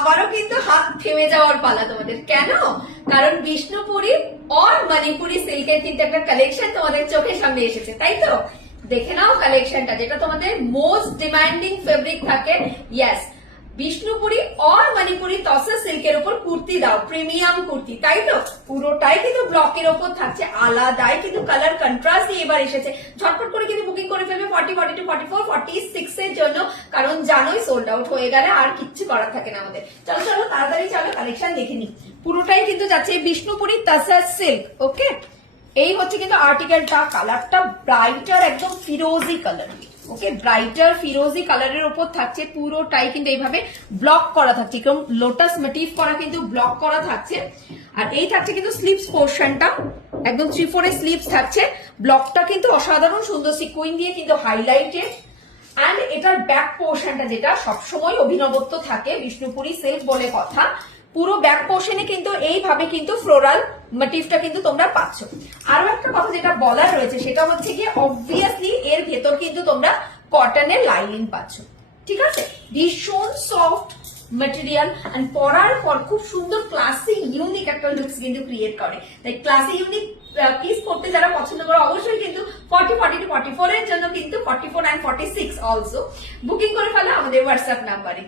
আবারও কিন্তু হাত থেমে যাওয়ার পালা তোমাদের। কেন? কারণ বিষ্ণুপুরি আর মণিপুরি সিল্কের কিন্তু একটা কালেকশন তোমাদের চোখের সামনে এসেছে, তাই তো? দেখে নাও কালেকশনটা, যেটা তোমাদের মোস্ট ডিমান্ডিং ফেব্রিক থাকে। ইয়েস, বিষ্ণুপুরি আর মণিপুরি তসর সিল্কের উপর কুর্তি দাও, প্রিমিয়াম কুর্তি, তাই তো? পুরোটাই কিন্তু ব্লকের উপর থাকছে, আলাদাই কিন্তু কালার কন্ট্রাস্ট দিয়ে এবার এসেছে। ঝটপট করে কিন্তু বুকিং করে ফেলবে 40, 42, 44, 46 এর জন্য, কারণ জানোই সোল্ড আউট হয়ে গেলে আর কিচ্ছু করার থাকে না আমাদের। চলো চলো তাড়াতাড়ি চলো কালেকশন দেখে নি। পুরোটাই কিন্তু যাচ্ছে বিষ্ণুপুরি তসর সিল্ক। ওকে, এই হচ্ছে কিন্তু আর্টিকেলটা, কালারটা ব্রাইটার একদম ফিরোজি কালার। ওকে, ব্রাইটার ফিরোজি কালারের উপর থাকছে, পুরোটাই কিন্তু এইভাবে ব্লক করা থাকছে, এরকম লোটাস মোটিভ করা কিন্তু ব্লক করা থাকছে। আর এই থাকছে কিন্তু স্লিভস পোর্শনটা, একদম 3/4 স্লিভস থাকছে। ব্লকটা কিন্তু অসাধারণ সুন্দর সিকুইন দিয়ে কিন্তু হাইলাইটেড। এন্ড এটার ব্যাক পোর্শনটা যেটা সবসময় অভিনবত্ব থাকে, বিষ্ণুপুরি সিল্ক বলে কথা, পুরো ব্যাক পোর্শনে কিন্তু এইভাবে কিন্তু ফ্লোরাল মোটিভটা কিন্তু তোমরা পাচ্ছ। আরো একটা কথা যেটা বলার রয়েছে সেটা হচ্ছে কি, অবভিয়াসলি এর ভেতর কিন্তু তোমরা কটনের লাইনিং পাচ্ছ, ঠিক আছে? ভীষণ সফট মেটেরিয়াল এন্ড পরার পর খুব সুন্দর ক্লাসি ইউনিক একটা লুকস কিন্তু ক্রিয়েট করে। তাই ক্লাসি ইউনিক পিস পড়তে যারা পছন্দ করে অবশ্যই কিন্তু 40, 42, 44 এর জন্য কিন্তু 44 and 46 অলসো বুকিং করে ফেলো আমাদের হোয়াটসঅ্যাপ নাম্বারে।